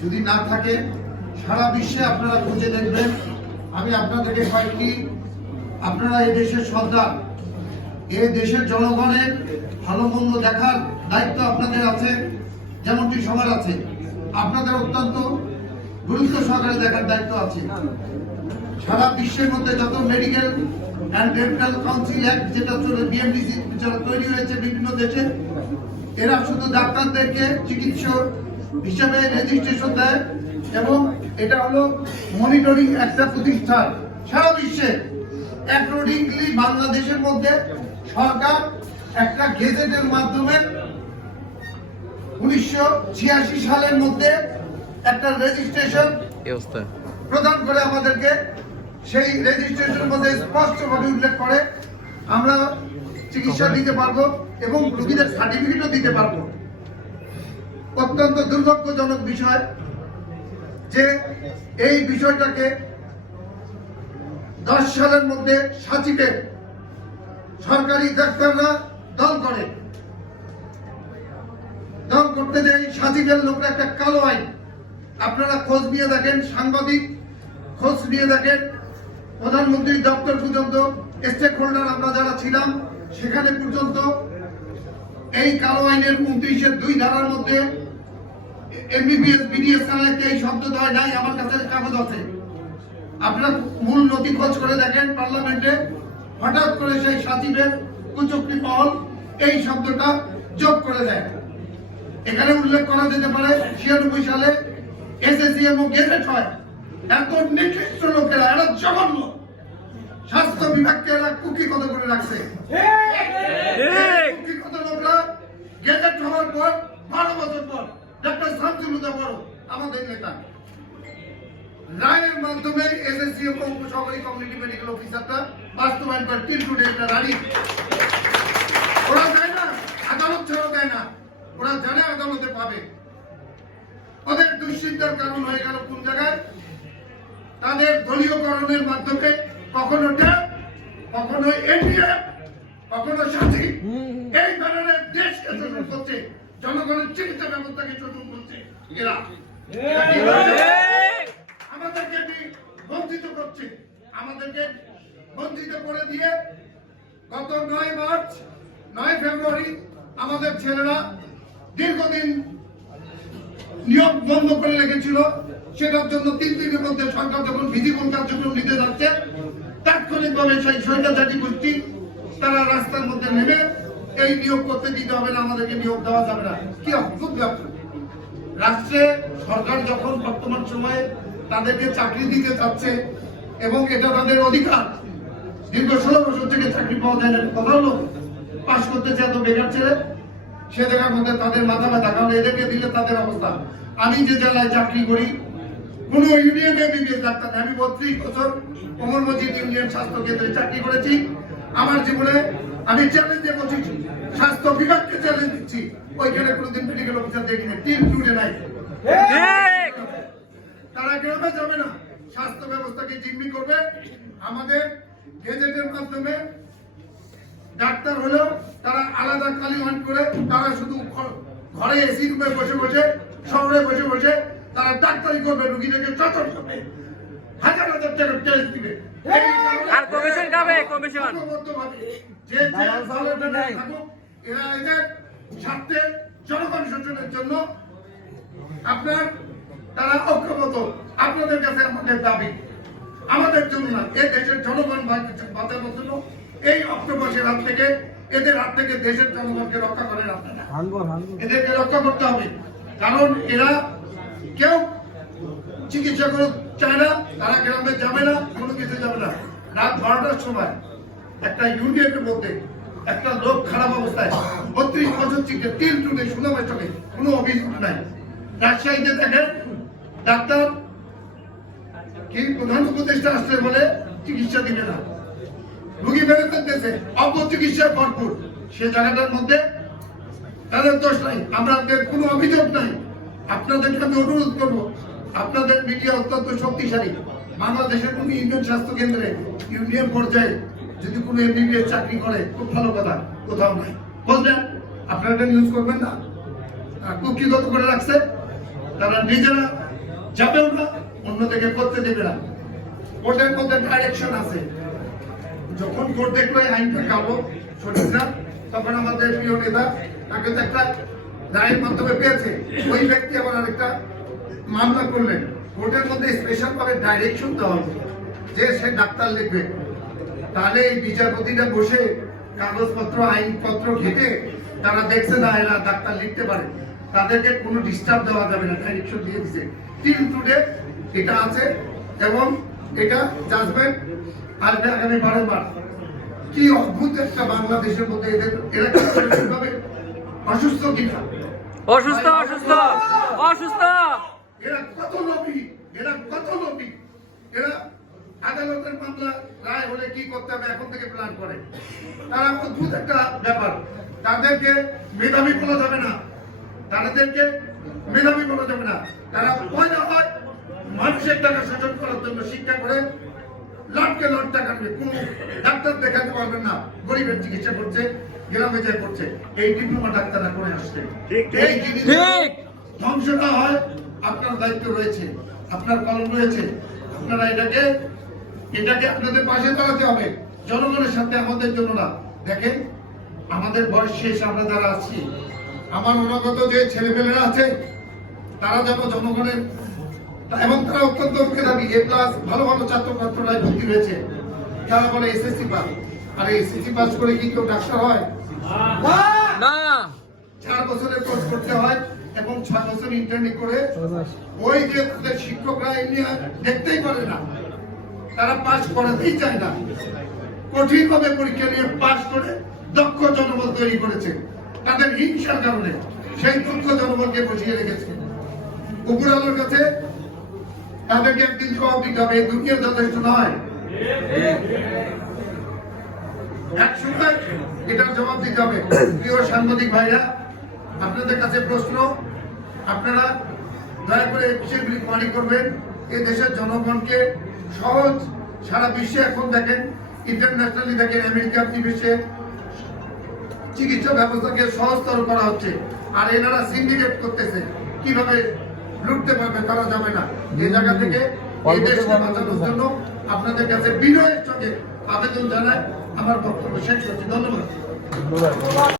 যদি না থাকে, সারা বিশ্বে আপনারা খুঁজে দেখবেন। আমি আপনাদেরকে কয়েকটি, আপনারা এই দেশের সন্তান, এই দেশের জনগণের ভালো মন্দ দেখার দায়িত্ব আপনাদের আছে, যেমনটি সবার আছে। আপনাদের অত্যন্ত গুরুত্ব সহকারে দেখার দায়িত্ব আছে। সারা বিশ্বের মধ্যে যত medical and dental council act যেটা চলে বিএমডিসি যেটা তৈরি হয়েছে বিভিন্ন দেশে, এরা শুধু ডাক্তারদেরকে চিকিৎসক হিসেবে রেজিস্ট্রেশন দেয় এবং এটা হলো মনিটরিং একটা প্রতিষ্ঠান সারা বিশ্বে অ্যাকর্ডিংলি বাংলাদেশের মধ্যে সরকার একটা গেজেটের মাধ্যমে উনিশশো ছিয়াশি সালের মধ্যে একটা রেজিস্ট্রেশন প্রদান করে আমাদেরকে। সেই রেজিস্ট্রেশনের মধ্যে স্পষ্টভাবে উল্লেখ করে আমরা চিকিৎসা দিতে পারব এবং রোগীদের সার্টিফিকেটও দিতে পারব। অত্যন্ত দুর্ভাগ্যজনক বিষয় যে এই বিষয়টাকে দশ সালের মধ্যে সাচিবে সরকারি ডাক্তাররা দল করে। দল করতে যে সাচিবের লোকরা একটা কালো আইন। আপনারা খোঁজ নিয়ে দেখেন, সাংবাদিক খোঁজ নিয়ে দেখেন। প্রধানমন্ত্রী দপ্তর পর্যন্ত স্টেক হোল্ডার আমরা যারা ছিলাম, সেখানে পর্যন্ত এই কালো আইনের উনত্রিশের দুই ধারার মধ্যে এমবিবিএস, বিডিএস চালাইতে এই শব্দ দেওয়া নাই, আমার কাছে কাগজ আছে। আপনারা মূল নথি খোঁজ করে দেখেন পার্লামেন্টে, হঠাৎ করে সেই কুচক্রি মহল এই শব্দটা যোগ করে দেয়। এখানে উল্লেখ করা যেতে পারে, ছিয়ানব্বই সালে এসএসসিএম ও গেজেট হয়। এত নিকৃষ্ট লোকেরা, এরা জঘন্য। স্বাস্থ্য বিভাগকে এরা কুকিগত করে রাখছে? হওয়ার পর, বারো বছর পর ডক্টর শামসুল্লাহ বড়, আমাদের নেতা। রায়ের মাধ্যমে এসএসসিএম ও উপসহকারী কমিউনিটি মেডিকেল অফিসারটা বাস্তবায়ন করে তিন টুডে একটা রানী। ওরা দেয় না, আদালত ছাড়াও দেয় না। ওরা জানে আদালতে পাবে। ওদের দুশ্চিন্তার কারণ হয়ে গেল কোন জায়গায়? তাদের দলীয়করণের মাধ্যমে কখনো ট্যাপ কখনো এনডিএ কখনো সাথী এই ধরনের দেশকে শোষণ করছে জনগণের চিকিৎসা ব্যবস্থাকে শোষণ করছে। এরা। আমাদেরকে বঞ্চিত করছে? আমাদেরকে বঞ্চিত করে দিয়ে গত নয় মার্চ নয় ফেব্রুয়ারি আমাদের ছেলেরা দীর্ঘদিন নিয়োগ বন্ধ করে রেখেছিল। সেটার জন্য তিন দিনের মধ্যে সরকার যখন ভিজিবল কার্যক্রম নিতে যাচ্ছে তাৎক্ষণিকভাবে সেই স্বৈরাচারী গোষ্ঠী তারা রাস্তার মধ্যে নেমে এই নিয়োগ করতে দিতে হবে না, আমাদেরকে নিয়োগ দেওয়া যাবে না। কি অদ্ভুত ব্যাপার। রাষ্ট্রে সরকার যখন বর্তমান সময়ে তাদেরকে চাকরি দিতে চাচ্ছে এবং এটা তাদের অধিকার, দীর্ঘ ষোলো বছর থেকে চাকরি পাওয়া যায় না কথা হলো? পাশ করতে চায় তো বেকার ছেলে, সে জায়গার মধ্যে তাদের মাথা ব্যথা, কারণ এদেরকে দিলে তাদের অবস্থা। আমি যে জেলায় চাকরি করি, কোন ইউনিয়নে বিবিএস ডাক্তার আমি বত্রিশ বছর অমর মসজিদ ইউনিয়ন স্বাস্থ্য কেন্দ্রে চাকরি করেছি। আমার জীবনে আমি চ্যালেঞ্জে বসেছি। স্বাস্থ্য বিভাগকে চ্যালেঞ্জ দিচ্ছি। ওইখানে কোনোদিন মেডিকেল অফিসার দেখিনি। টিম টুডে নাই। তারা গ্রামে যাবে না। স্বাস্থ্য ব্যবস্থাকে জিম্মি করবে। আমাদের গেজেটের মাধ্যমে ডাক্তার হলেও তারা আলাদা কালিমান করে তারা শুধু ঘরে এসি রুমে বসে বসে শহরে বসে বসে তারা ডাক্তারি করবে রুগীদেরকে চটর করবে হাজার হাজার টাকা টেস্ট দিবে। কমিশন। কমিশন। যে এরা এদের স্বার্থে জনগণ শোষণের জন্য আপনার তারা ঐক্যবদ্ধ। আপনাদের কাছে আমাদের দাবি। আমাদের জন্য না এ দেশের জনগণ বাঁচানোর জন্য এই অক্টোপাসের হাত থেকে এদের হাত থেকে দেশের জনগণকে রক্ষা করেন আপনারা। এদেরকে রক্ষা করতে হবে। কারণ এরা কেউ চিকিৎসা করে চায় না তারা গ্রামে যাবে না। রাত বারোটার সময় একটা ইউনিয়নের মধ্যে একটা লোক খারাপ অবস্থায় বত্রিশ বছর থেকে তিল টুনে সুনামের চলে কোনো অভিযোগ নাই। রাজশাহীতে দেখেন ডাক্তার কি প্রধান উপদেষ্টা আসছে বলে চিকিৎসা দিবে না। রুগী বেড়ে ফেলতেছে অপচিকিৎসায় ভরপুর। সে জায়গাটার মধ্যে তাদের দোষ নাই, আমাদের কোনো অভিযোগ নাই। আপনাদেরকে আমি অনুরোধ করব, আপনাদের মিডিয়া অত্যন্ত শক্তিশালী। বাংলাদেশের কোন ইউনিয়ন স্বাস্থ্য কেন্দ্রে ইউনিয়ন পর্যায়ে যদি কোনো এমবিবিএস চাকরি করে, খুব ভালো কথা, কোথাও নাই। বলবেন আপনারা এটা নিউজ করবেন না। কুক্ষিগত করে রাখছে। তারা নিজেরা যাবেও না অন্যদিকে করতে দেবে না। কোর্টের মধ্যে ডাইরেকশন আছে। যখন কোর্ট দেখল আইনটা কালো, সঠিক না, তখন আমাদের প্রিয় নেতা তাকে তো একটা রায়ের মাধ্যমে পেয়েছে। ওই ব্যক্তি আবার আরেকটা মামলা করলেন। কোর্টের মধ্যে স্পেশাল ভাবে ডাইরেকশন দেওয়া হবে যে সে ডাক্তার লিখবে। তাহলে এই বিচারপতিটা বসে কাগজপত্র, আইনপত্র ঘেটে তারা দেখছে না এরা ডাক্তার লিখতে পারে। তাদেরকে কোনো ডিস্টার্ব দেওয়া যাবে না ডাইরেকশন দিয়ে দিছে। টিল টুডে এটা আছে এবং এটা জাজমেন্ট আসবে আগামী বারো কি অদ্ভুত একটা বাংলাদেশের মধ্যে এদের, এরা অসুস্থ কিনা? অসুস্থ অসুস্থ অসুস্থ এরা কত লোভী এরা কত লোভী এরা আদালতের মামলা রায় হলে কি করতে হবে এখন থেকে প্ল্যান করে। তারা অদ্ভুত একটা ব্যাপার। তাদেরকে মেধাবী বলা যাবে না। তাদেরকে মেধাবী বলা যাবে না। তারা পয়দা হয় মানুষের টাকা শোষণ করার জন্য শিক্ষা করে। লাটকে লাট টাকা নেবে কোনো ডাক্তার দেখাতে পারবেন না। গরিবের চিকিৎসা করছে গ্রামে যায় করছে। এই ডিপ্লোমা ডাক্তাররা করে আসছে। এই জিনিস ঠিক। ধ্বংস না হয়। আপনার দায়িত্ব রয়েছে। আপনার কলম রয়েছে। আপনারা এটাকে এটাকে আপনাদের পাশে দাঁড়াতে হবে। জনগণের সাথে আমাদের জন্য না। দেখেন আমাদের বয়স শেষ আমরা যারা আছি আমার অনাগত যে ছেলেপেলেরা আছে তারা যেন জনগণের এবং তারা অত্যন্ত মেধাবী এ প্লাস ভালো ভালো ছাত্র ছাত্ররা ভর্তি হয়েছে। তারা বলে এসএসসি পাস আর এসএসসি পাস করে কি কেউ ডাক্তার হয়? না। চার বছরের কোর্স করতে হয় এবং ছয় বছর ইন্টার্নি করে ওই যে তাদের শিক্ষকরা এমনি দেখতেই পারে না। তারা পাস করাতেই চায় না। কঠিন ভাবে পরীক্ষা নিয়ে পাস করে দক্ষ জনবল তৈরি করেছে। তাদের হিংসার কারণে সেই দক্ষ জনবলকে বসিয়ে রেখেছে। উপরালোর কাছে তাদেরকে একদিন জবাব দিতে হবে দুনিয়া যথেষ্ট নয়। এক সময় এটার জবাব দিতে হবে। প্রিয় সাংবাদিক ভাইরা, আপনাদের কাছে প্রশ্ন, আপনারা দয়া করে এই বিষয়গুলি মনে করবেন এই দেশের জনগণকে সহজ সারা বিশ্বে এখন দেখেন ইন্টারন্যাশনালি দেখেন আমেরিকার বিশ্বে চিকিৎসা ব্যবস্থাকে সহজতর করা হচ্ছে। আর এনারা সিন্ডিকেট করতেছে। কীভাবে লুটতে পারবে তারা যাবে না। এই জায়গা থেকে এই দেশকে বাঁচানোর জন্য আপনাদের কাছে বিনয়ের সঙ্গে আবেদন জানায় আমার বক্তব্য শেষ করছি। ধন্যবাদ।